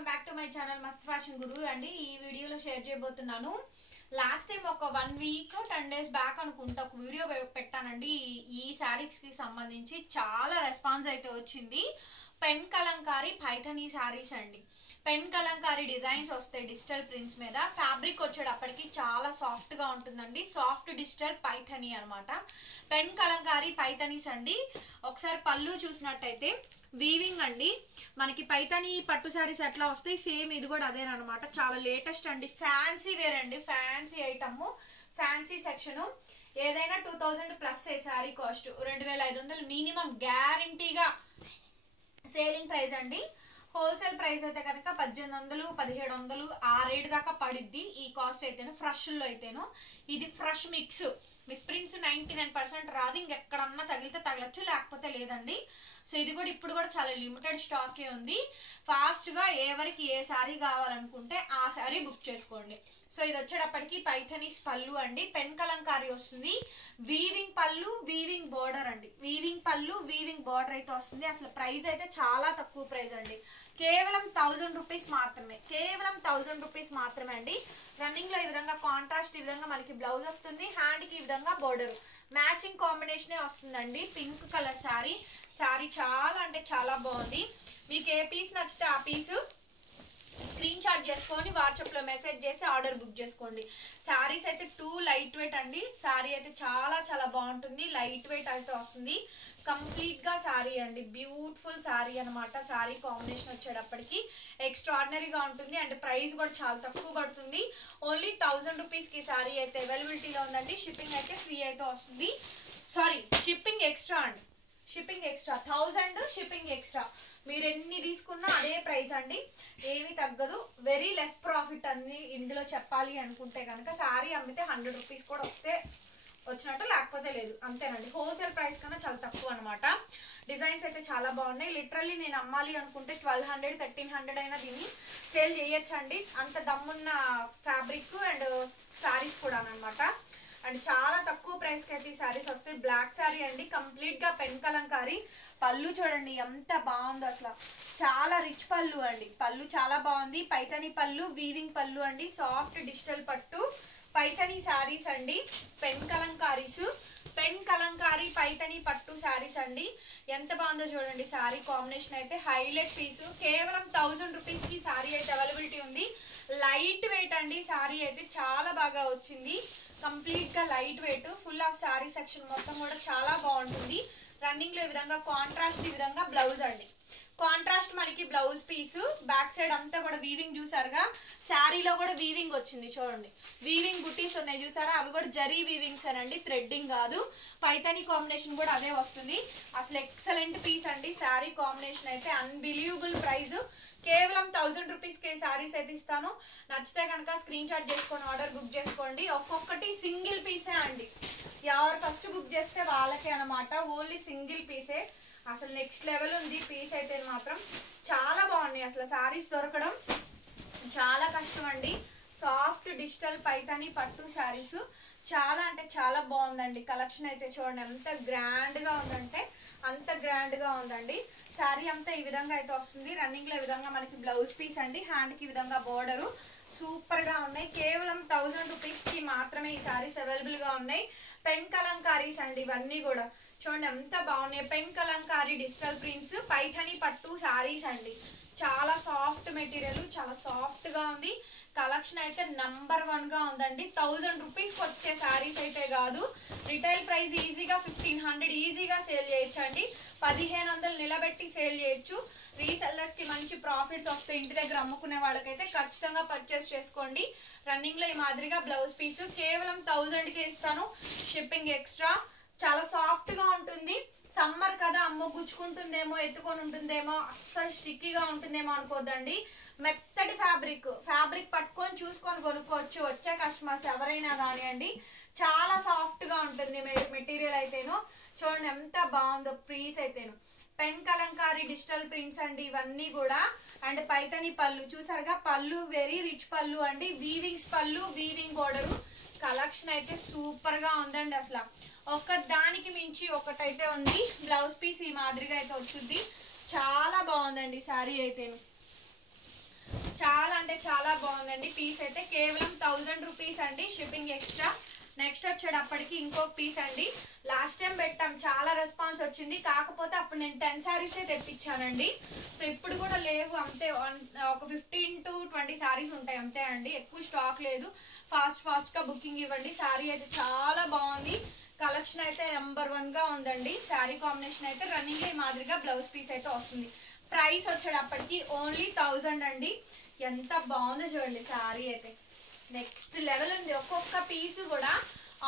Welcome back to my channel మస్త్ fashion గురు అండి. ఈ వీడియోలో షేర్ చేయబోతున్నాను. లాస్ట్ టైం ఒక 1 వీక్ 10 డేస్ బ్యాక్ అనుకుంటా ఒక వీడియో పెట్టానండి. ఈ శారీస్ కి సంబంధించి చాలా రెస్పాన్స్ అయితే వచ్చింది. పెన్ కలంకారీ పైథనీ శారీస్ అండి. పెన్ కలంకారీ డిజైన్స్ వస్తాయి డిజిటల్ ప్రింట్స్ మీద. ఫ్యాబ్రిక్ వచ్చేటప్పటికి చాలా సాఫ్ట్ గా ఉంటుందండి. సాఫ్ట్ డిజిటల్ పైథనీ అనమాట. పెన్ కలంకారీ పైథనీస్ అండి. ఒకసారి పళ్ళు చూసినట్టయితే వీవింగ్ అండి. మనకి పైథనీ పట్టు శారీస్ ఎట్లా వస్తాయి సేమ్ ఇది కూడా అదేనమాట. చాలా లేటెస్ట్ అండి. ఫ్యాన్సీ వేర్ అండి. Fancy item, fancy section. ఏదైనా 2000 ప్లస్ శారీ కాస్ట్ 2500 మినిమం గ్యారంటీగా సేలింగ్ ప్రైస్ అండి. హోల్సేల్ ప్రైస్ అయితే కనుక 1800 1700 ఆ రేట్ దాకా పడిద్ది. ఈ కాస్ట్ అయితేను ఫ్రెష్ లో అయితేను. ఇది ఫ్రెష్ మిక్స్. మిస్ప్రింట్స్ 99% రాదు. ఇంకెక్కడన్నా తగిలితే తగలచ్చు, లేకపోతే లేదండి. సో ఇది కూడా ఇప్పుడు కూడా చాలా లిమిటెడ్ స్టాకే ఉంది. ఫాస్ట్ గా ఎవరికి ఏ శారీ కావాలనుకుంటే ఆ శారీ బుక్ చేసుకోండి. సో ఇది వచ్చేటప్పటికి పైథనీస్ పళ్ళు అండి. పెన్ కలంకారీ వస్తుంది. వీవింగ్ పళ్ళు, వీవింగ్ బోర్డర్ అండి. వీవింగ్ పళ్ళు, వీవింగ్ బోర్డర్ అయితే వస్తుంది. అసలు ప్రైస్ అయితే చాలా తక్కువ ప్రైస్ అండి. కేవలం 1000 రూపీస్ మాత్రమే. కేవలం 1000 రూపీస్ మాత్రమే అండి. రన్నింగ్ లో ఈ విధంగా కాంట్రాస్ట్ ఈ విధంగా మనకి బ్లౌజ్ వస్తుంది. హ్యాండ్ కి ఈ విధంగా బోర్డర్ మ్యాచింగ్ కాంబినేషనే వస్తుందండి. Pink colour sari. శారీ చాలా అంటే చాలా బాగుంది. మీకు ఏ పీస్ నచ్చితే ఆ పీసు స్క్రీన్ షాట్ చేసుకొని వాట్సాప్ లో మెసేజ్ చేసి ఆర్డర్ బుక్ చేసుకోండి. శారీస్ అయితే లైట్ వెయిట్ అండి. శారీ అయితే చాలా చాలా బాగుంటుంది. లైట్ వెయిట్ అయితే వస్తుంది. కంప్లీట్ గా శారీ అండి. బ్యూటిఫుల్ శారీ అనమాట. శారీ కాంబినేషన్ వచ్చేటప్పటికి ఎక్స్ట్రాడినరీగా ఉంటుంది. అండ్ ప్రైస్ కూడా చాలా తక్కువ పడుతుంది. ఓన్లీ 1000 రూపీస్ కి శారీ అయితే అవైలబిలిటీలో ఉందండి. షిప్పింగ్ అయితే ఫ్రీ అయితే వస్తుంది. సారీ, షిప్పింగ్ ఎక్స్ట్రా అండి. Shipping extra 1000 shipping extra. మీరు ఎన్ని తీసుకున్నా అదే ప్రైస్ అండి. ఏమీ తగ్గదు. వెరీ లెస్ ప్రాఫిట్ అని ఇందులో చెప్పాలి అనుకుంటే కనుక శారీ అమ్మితే 100 రూపీస్ కూడా వస్తే వచ్చినట్టు, లేకపోతే లేదు. అంతేనండి. హోల్సేల్ ప్రైస్ కన్నా చాలా తక్కువ అనమాట. డిజైన్స్ అయితే చాలా బాగున్నాయి. లిటరల్లీ నేను అమ్మాలి అనుకుంటే 1200 1300 అయినా దీన్ని సేల్ చేయొచ్చండి. అంత దమ్మున్న ఫ్యాబ్రిక్ అండ్ శారీస్ కూడా అనమాట. అండ్ చాలా తక్కువ ప్రైస్ కి అయితే ఈ శారీస్ వస్తాయి. బ్లాక్ శారీ అండి. కంప్లీట్ గా పెన్ కలంకారీ. పళ్ళు చూడండి ఎంత బాగుందో అసలు. చాలా రిచ్ పళ్ళు అండి. పళ్ళు చాలా బాగుంది. పైథనీ పళ్ళు, వీవింగ్ పళ్ళు అండి. సాఫ్ట్ డిజిటల్ పట్టు పైథనీ శారీస్ అండి. పెన్ కలంకారీస్, పెన్ కలంకారీ పైథనీ పట్టు శారీస్ అండి. ఎంత బాగుందో చూడండి. శారీ కాంబినేషన్ అయితే హైలైట్ పీస్. కేవలం 1000 రూపీస్ కి శారీ అయితే అవైలబిలిటీ ఉంది. లైట్ వెయిట్ అండి. శారీ అయితే చాలా బాగా వచ్చింది. కంప్లీట్ గా light weight. Full of sari section మొత్తం కూడా చాలా బాగుంటుంది. రన్నింగ్ లో ఈ విధంగా కాంట్రాస్ట్ ఈ విధంగా బ్లౌజ్ అండి. కాంట్రాస్ట్ మనకి బ్లౌజ్ పీస్. బ్యాక్ సైడ్ అంతా కూడా వీవింగ్ చూసారుగా. శారీలో కూడా వీవింగ్ వచ్చింది చూడండి. వీవింగ్ బుటీస్ ఉన్నాయి చూసారా, అవి కూడా జరీ వీవింగ్స్ అనండి, థ్రెడ్డింగ్ కాదు. పైథనీ కాంబినేషన్ కూడా అదే వస్తుంది. అసలు ఎక్సలెంట్ పీస్ అండి. శారీ కాంబినేషన్ అయితే అన్బిలీవబుల్ ప్రైస్. కేవలం 1000 రూపీస్ కి శారీస్ అయితే ఇస్తాను. నచ్చితే కనుక స్క్రీన్ షాట్ చేసుకొని ఆర్డర్ బుక్ చేసుకోండి. ఒక్కొక్కటి సింగిల్ పీసే అండి. ఎవరు ఫస్ట్ బుక్ చేస్తే వాళ్ళకే అనమాట. ఓన్లీ సింగిల్ పీసే. అసలు నెక్స్ట్ లెవెల్ ఉంది పీస్ అయితే మాత్రం. చాలా బాగున్నాయి. అసలు శారీస్ దొరకడం చాలా కష్టం అండి. సాఫ్ట్ డిజిటల్ పైథనీ పట్టు శారీస్ చాలా అంటే చాలా బాగుందండి. కలెక్షన్ అయితే చూడండి ఎంత గ్రాండ్ గా ఉందంటే అంత గ్రాండ్ గా ఉందండి. శారీ అంతా ఈ విధంగా అయితే వస్తుంది. రన్నింగ్ లో ఈ విధంగా మనకి బ్లౌజ్ పీస్ అండి. హ్యాండ్ కి ఈ విధంగా బోర్డరు సూపర్ గా ఉన్నాయి. కేవలం 1000 రూపీస్ కి మాత్రమే ఈ శారీస్ అవైలబుల్ గా ఉన్నాయి. పెన్ కలంకారీస్ అండి. ఇవన్నీ కూడా చూడండి ఎంత బాగున్నాయి. Pen Kalamkari digital prints Paithani పట్టు శారీస్ అండి. చాలా సాఫ్ట్ మెటీరియల్, చాలా సాఫ్ట్ గా ఉంది. కలెక్షన్ అయితే నంబర్ 1 గా ఉందండి. 1000 రూపీస్ కి వచ్చే శారీస్ అయితే కాదు. రిటైల్ ప్రైస్ ఈజీగా 1500 ఈజీగా సేల్ చేయొచ్చండి. 1500 నిలబెట్టి సేల్ చేయొచ్చు. రీసెల్లర్స్ కి మంచి ప్రాఫిట్స్ వస్తాయి. ఇంటి దగ్గర అమ్ముకునే వాళ్ళకైతే ఖచ్చితంగా పర్చేస్ చేసుకోండి. రన్నింగ్ లో ఈ మాదిరిగా బ్లౌజ్ పీస్ కేవలం 1000 కి ఇస్తాను. Shipping extra. చాలా సాఫ్ట్ గా ఉంటుంది. సమ్మర్ కదా, అమ్మో గుచ్చుకుంటుందేమో, ఎత్తుకొని ఉంటుందేమో, అస్సలు స్టిక్కీగా ఉంటుందేమో అనుకోద్దండి. మెత్తటి ఫ్యాబ్రిక్ పట్టుకొని చూసుకొని కొనుక్కోవచ్చు వచ్చే కస్టమర్స్ ఎవరైనా కానివ్వండి. చాలా సాఫ్ట్ గా ఉంటుంది మెటీరియల్ అయితేను. చూడండి ఎంత బాగుందో పీస్ అయితేను. పెన్ కలంకారీ డిజిటల్ ప్రింట్స్ అండి ఇవన్నీ కూడా. అండ్ పైథనీ పళ్ళు చూసారుగా. పళ్ళు వెరీ రిచ్ పళ్ళు అండి. వీవింగ్స్ పళ్ళు, వీవింగ్ బోర్డరు. కలెక్షన్ అయితే సూపర్ గా ఉందండి. అసలు ఒక దానికి మించి ఒకటైతే ఉంది. బ్లౌజ్ పీస్ ఈ మాదిరిగా అయితే వచ్చింది. చాలా బాగుందండి శారీ అయితే. అంటే చాలా బాగుందండి పీస్ అయితే. కేవలం 1000 రూపీస్ అండి, షిప్పింగ్ ఎక్స్ట్రా. నెక్స్ట్ వచ్చేటప్పటికి ఇంకొక పీస్ అండి. లాస్ట్ టైం పెట్టాం, చాలా రెస్పాన్స్ వచ్చింది. కాకపోతే అప్పుడు నేను 10 శారీసే తెప్పించానండి. సో ఇప్పుడు కూడా లేవు, అంతే. ఒక 15 to 20 శారీస్ ఉంటాయి అంతే అండి, ఎక్కువ స్టాక్ లేదు. ఫాస్ట్గా బుకింగ్ ఇవ్వండి. శారీ అయితే చాలా బాగుంది. కలెక్షన్ అయితే నెంబర్ 1 గా ఉందండి. శారీ కాంబినేషన్ అయితే రన్నింగ్ మాదిరిగా బ్లౌజ్ పీస్ అయితే వస్తుంది. ప్రైస్ వచ్చేటప్పటికి ఓన్లీ 1000 అండి. ఎంత బాగుందో చూడండి శారీ అయితే, నెక్స్ట్ లెవెల్ ఉంది. ఒక్కొక్క పీస్ కూడా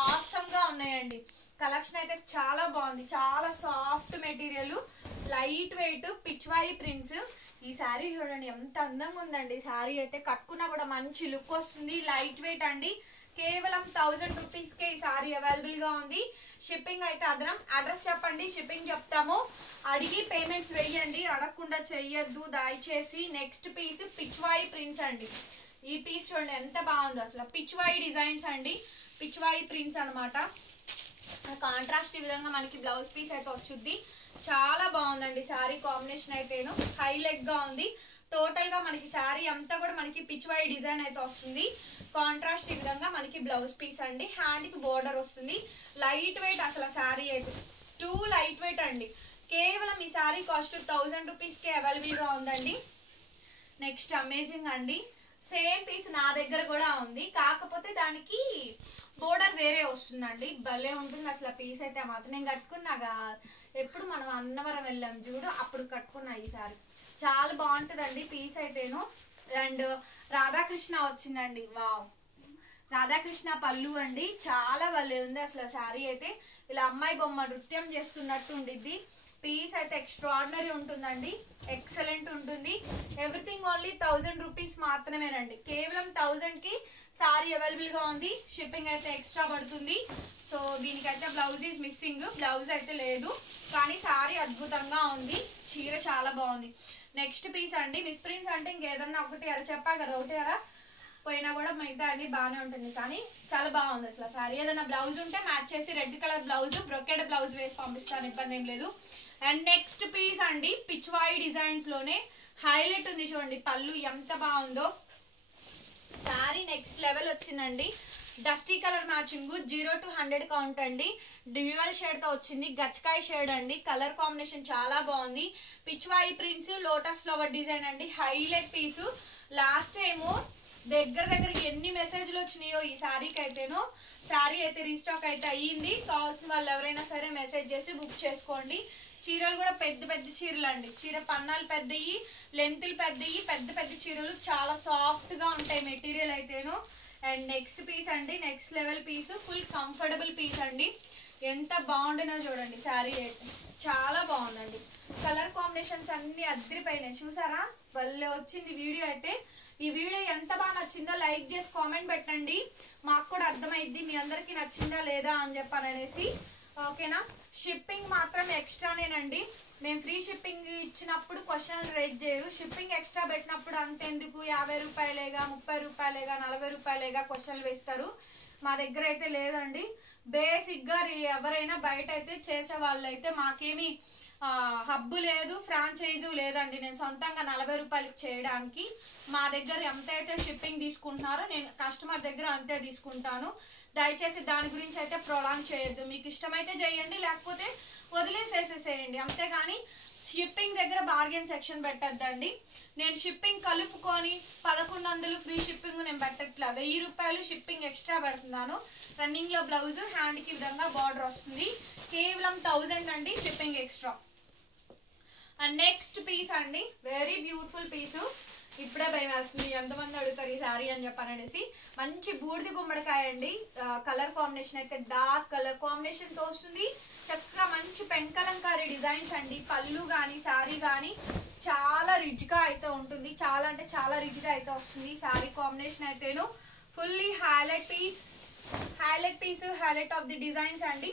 ఆసమ్ గా ఉన్నాయండి. కలెక్షన్ అయితే చాలా బాగుంది. చాలా soft material, light weight, Pichwai prints. ఈ శారీ చూడండి ఎంత అందంగా ఉందండి. శారీ అయితే కట్టుకున్నా కూడా మంచి లుక్ వస్తుంది. లైట్ వెయిట్ అండి. కేవలం 1000 రూపీస్కే ఈ శారీ అవైలబుల్ గా ఉంది. షిప్పింగ్ అయితే అదనం. అడ్రస్ చెప్పండి, షిప్పింగ్ చెప్తాము. అడిగి పేమెంట్స్ వేయండి, అడగకుండా చెయ్యొద్దు దయచేసి. నెక్స్ట్ పీస్ పిచ్వాయి ప్రింట్స్ అండి. ఈ పీస్ చూడండి ఎంత బాగుందో అసలు. పిచ్వాయి డిజైన్స్ అండి, పిచ్వాయి ప్రింట్స్ అనమాట. కాంట్రాస్ట్ ఈ విధంగా మనకి బ్లౌజ్ పీస్ అయితే వచ్చుద్ది. చాలా బాగుందండి శారీ కాంబినేషన్ అయితేను, హైలైట్ గా ఉంది. టోటల్ గా మనకి శారీ అంతా కూడా మనకి పిచ్వాయి డిజైన్ అయితే వస్తుంది. కాంట్రాస్ట్ ఈ విధంగా మనకి బ్లౌజ్ పీస్ అండి. హ్యాండ్ కి బోర్డర్ వస్తుంది. లైట్ వెయిట్ అసలు శారీ అయితే టూ లైట్ వెయిట్ అండి. కేవలం ఈ శారీ కాస్ట్ 1000 రూపీస్కే అవైలబుల్ గా ఉందండి. నెక్స్ట్ అమేజింగ్ అండి. సేమ్ పీస్ నా దగ్గర కూడా ఉంది, కాకపోతే దానికి బోర్డర్ వేరే వస్తుందండి. భలే ఉంటుంది అసలు పీస్ అయితే మాత్రం. నేను కట్టుకున్నాగా ఎప్పుడు మనం అన్నవరం వెళ్ళాం చూడు, అప్పుడు కట్టుకున్నా ఈ సారీ. చాలా బాగుంటుందండి పీస్ అయితేను. అండ్ రాధాకృష్ణ వచ్చిందండి. వావ్, రాధాకృష్ణ పళ్ళు అండి. చాలా భలే ఉంది అసలు శారీ అయితే. ఇలా అమ్మాయి బొమ్మ నృత్యం చేస్తున్నట్టు ఉండిద్ది. పీస్ అయితే ఎక్స్ట్రాడినరీ ఉంటుందండి, ఎక్సలెంట్ ఉంటుంది. ఎవ్రీథింగ్ ఓన్లీ 1000 రూపీస్ మాత్రమేనండి. కేవలం 1000 కి సారీ అవైలబుల్ గా ఉంది. షిప్పింగ్ అయితే ఎక్స్ట్రా పడుతుంది. సో దీనికైతే బ్లౌజ్ ఈజ్ మిస్సింగ్, బ్లౌజ్ అయితే లేదు, కానీ సారీ అద్భుతంగా ఉంది. చీర చాలా బాగుంది. నెక్స్ట్ పీస్ అండి. మిస్ప్రింట్స్ అంటే ఇంకేదన్నా ఒకటి అర చెప్పా కదా, ఒకటి అర పోయినా కూడా మిగతా అన్ని బాగానే ఉంటుంది, కానీ చాలా బాగుంది అసలు సారీ. ఏదైనా బ్లౌజ్ ఉంటే మ్యాచ్ చేసి red colour blouse, brocade blouse వేసి పంపిస్తాను, ఇబ్బంది ఏం లేదు. అండ్ నెక్స్ట్ పీస్ అండి, పిచ్వాయి డిజైన్స్ లోనే హైలైట్ ఉంది చూడండి. పళ్ళు ఎంత బాగుందో. సారీ నెక్స్ట్ లెవెల్ వచ్చిందండి. Dusty colour matching, 0 to 100 count అండి. డ్యూయల్ షేడ్ తో వచ్చింది, గచ్చకాయ షేడ్ అండి. కలర్ కాంబినేషన్ చాలా బాగుంది. Pichwai prints, lotus flower design అండి. Highlight piece. లాస్ట్ టైము దగ్గర ఎన్ని మెసేజ్లు వచ్చినాయో ఈ శారీకి అయితేను. శారీ అయితే రీస్టాక్ అయితే అయ్యింది. కావాల్సిన వాళ్ళు ఎవరైనా సరే మెసేజ్ చేసి బుక్ చేసుకోండి. చీరలు కూడా పెద్ద పెద్ద చీరలు అండి. చీర పన్నాలు పెద్దయి, లెంతులు పెద్దయి, పెద్ద చీరలు. చాలా సాఫ్ట్ గా ఉంటాయి మెటీరియల్ అయితేను. అండ్ నెక్స్ట్ పీస్ అండి, next level piece, full comfortable piece అండి. ఎంత బాగుండినో చూడండి శారీ అయితే, చాలా బాగుందండి. కలర్ కాంబినేషన్స్ అన్ని అద్దరిపోయినాయి చూసారా, భలే వచ్చింది వీడియో అయితే. ఈ వీడియో ఎంత బాగా నచ్చిందో లైక్ చేసి కామెంట్ పెట్టండి, మాకు కూడా అర్థమైద్ది మీ అందరికి నచ్చిందా లేదా అని చెప్పాననేసి. ఓకేనా. షిప్పింగ్ మాత్రం ఎక్స్ట్రానేనండి. మేము ఫ్రీ షిప్పింగ్ ఇచ్చినప్పుడు క్వశ్చన్లు రేజ్ చేయరు. షిప్పింగ్ ఎక్స్ట్రా పెట్టినప్పుడు అంతెందుకు 50 రూపాయలేగా, 30 రూపాయలేగా, 40 రూపాయలేగా క్వశ్చన్లు వేస్తారు. మా దగ్గర అయితే లేదండి. బేసిక్ గా ఎవరైనా బయట అయితే చేసే వాళ్ళైతే మాకేమి హబ్బు లేదు, ఫ్రాంచైజీ లేదండి. నేను సొంతంగా 40 రూపాయలకి చేయడానికి మా దగ్గర ఎంతైతే షిప్పింగ్ తీసుకుంటున్నారో నేను కస్టమర్ దగ్గర అంతే తీసుకుంటాను. దయచేసి దాని గురించి అయితే ప్రొలాంగ్ చేయొద్దు. మీకు ఇష్టమైతే చేయండి, లేకపోతే వదిలేసేసేసేయండి, అంతేగాని షిప్పింగ్ దగ్గర బార్గెన్ సెక్షన్ పెట్టద్దండి. నేను షిప్పింగ్ కలుపుకొని 1100 ఫ్రీ షిప్పింగ్ నేను పెట్టట్లా. 1000 రూపాయలు షిప్పింగ్ ఎక్స్ట్రా పెడుతున్నాను. రన్నింగ్ లో బ్లౌజ్, హ్యాండ్ కి విధంగా బార్డర్ వస్తుంది. కేవలం 1000 అండి, shipping extra. And next piece అండి, వెరీ బ్యూటిఫుల్ పీసు. ఇప్పుడే భయం వేస్తుంది ఎంతమంది అడుగుతారు ఈ శారీ అని చెప్పాననేసి. మంచి బూడిది గుమ్మడికాయ అండి. కలర్ కాంబినేషన్ అయితే డార్క్ కలర్ కాంబినేషన్ తో వస్తుంది. చక్కగా మంచి పెంకలంకారీ డిజైన్స్ అండి. పళ్ళు కానీ శారీ కానీ చాలా రిచ్ గా అయితే ఉంటుంది. చాలా అంటే చాలా రిచ్ గా అయితే వస్తుంది. శారీ కాంబినేషన్ అయితేను fully highlight piece, highlight of the designs అండి.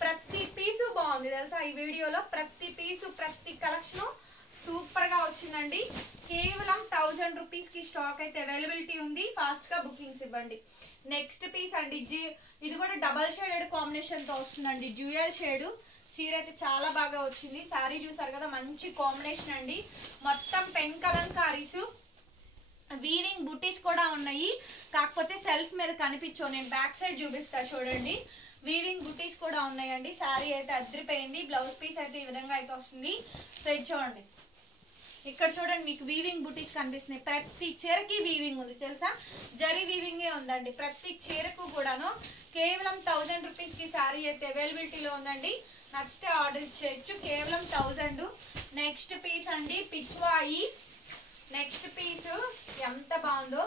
ప్రతి పీసు బాగుంది తెలుసా. ఈ వీడియోలో ప్రతి పీసు, ప్రతి కలెక్షన్ సూపర్ గా వచ్చిందండి. కేవలం 1000 రూపీస్ కి స్టాక్ అయితే అవైలబిలిటీ ఉంది. ఫాస్ట్ గా బుకింగ్స్ ఇవ్వండి. నెక్స్ట్ పీస్ అండి, ఇది కూడా డబల్ షేడెడ్ కాంబినేషన్ తో వస్తుందండి. Dual shade. చీర అయితే చాలా బాగా వచ్చింది. శారీ చూసారు కదా, మంచి కాంబినేషన్ అండి. మొత్తం పెన్ కలంకారీస్, వీవింగ్ బుటీస్ కూడా ఉన్నాయి, కాకపోతే సెల్ఫ్ మీద కనిపించవు. నేను బ్యాక్ సైడ్ చూపిస్తా చూడండి. వీవింగ్ బుటీస్ కూడా ఉన్నాయండి. శారీ అయితే అదిరిపోయింది. బ్లౌజ్ పీస్ అయితే ఈ విధంగా అయితే వస్తుంది. సో ఇది చూడండి, ఇక్కడ చూడండి మీకు వీవింగ్ బుటీస్ కనిపిస్తున్నాయి. ప్రతి చీరకి వీవింగ్ ఉంది తెలుసా, జరీ వీవింగే ఉందండి ప్రతి చీరకు కూడాను. కేవలం 1000 రూపీస్కి శారీ అయితే అవైలబిలిటీలో ఉందండి. నచ్చితే ఆర్డర్ చేయొచ్చు, కేవలం 1000. నెక్స్ట్ పీస్ అండి పిచ్వాయి. నెక్స్ట్ పీస్ ఎంత బాగుందో,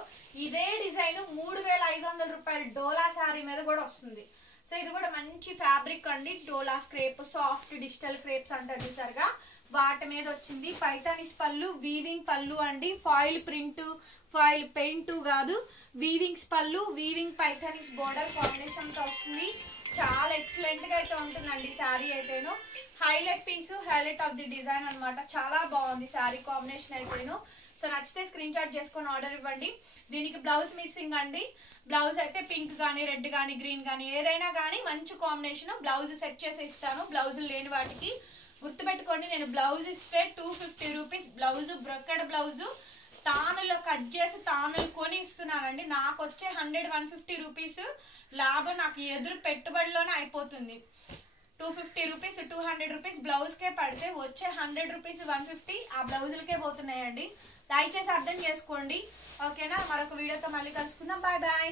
ఇదే డిజైన్ 3500 రూపాయలు డోలా శారీ మీద కూడా వస్తుంది. సో ఇది కూడా మంచి ఫ్యాబ్రిక్ అండి, డోలా స్క్రేప్, సాఫ్ట్ డిజిటల్ క్రేప్స్ అంటారు చూసారుగా, వాటి మీద వచ్చింది. పైతానిస్ పళ్ళు, వీవింగ్ పళ్ళు అండి, ఫాయిల్ ప్రింట్, ఫాయిల్ పెయింట్ కాదు, వీవింగ్స్ పళ్ళు, వీవింగ్ పైతానిస్ బోర్డర్ కాంబినేషన్ తో వస్తుంది. చాలా ఎక్సలెంట్ గా అయితే ఉంటుందండి శారీ అయితేను. Highlight piece, highlight of the design అనమాట. చాలా బాగుంది శారీ కాంబినేషన్ అయితేను. సో నచ్చితే స్క్రీన్ షాట్ చేసుకొని ఆర్డర్ ఇవ్వండి. దీనికి బ్లౌజ్ మిస్సింగ్ అండి. బ్లౌజ్ అయితే పింక్ కానీ, రెడ్ కానీ, గ్రీన్ కానీ ఏదైనా కానీ మంచి కాంబినేషన్ బ్లౌజ్ సెట్ చేసి ఇస్తాను. బ్లౌజులు లేని వాటికి గుర్తుపెట్టుకోండి, నేను బ్లౌజ్ ఇస్తే 250 రూపీస్ బ్లౌజ్, బ్రొకెడ్ బ్లౌజు తానులో కట్ చేసి తానులు కొని ఇస్తున్నానండి. నాకు వచ్చే 100-150 రూపీస్ లాభం నాకు ఎదురు పెట్టుబడిలోనే అయిపోతుంది. 250 రూపీస్, 200 రూపీస్ బ్లౌజ్కే పడితే వచ్చే 100 రూపీస్, 150 ఆ బ్లౌజులకే పోతున్నాయండి. దయచేసి అర్థం చేసుకోండి, ఓకేనా. మరొక వీడియోతో మళ్ళీ కలుసుకుందాం. Bye bye.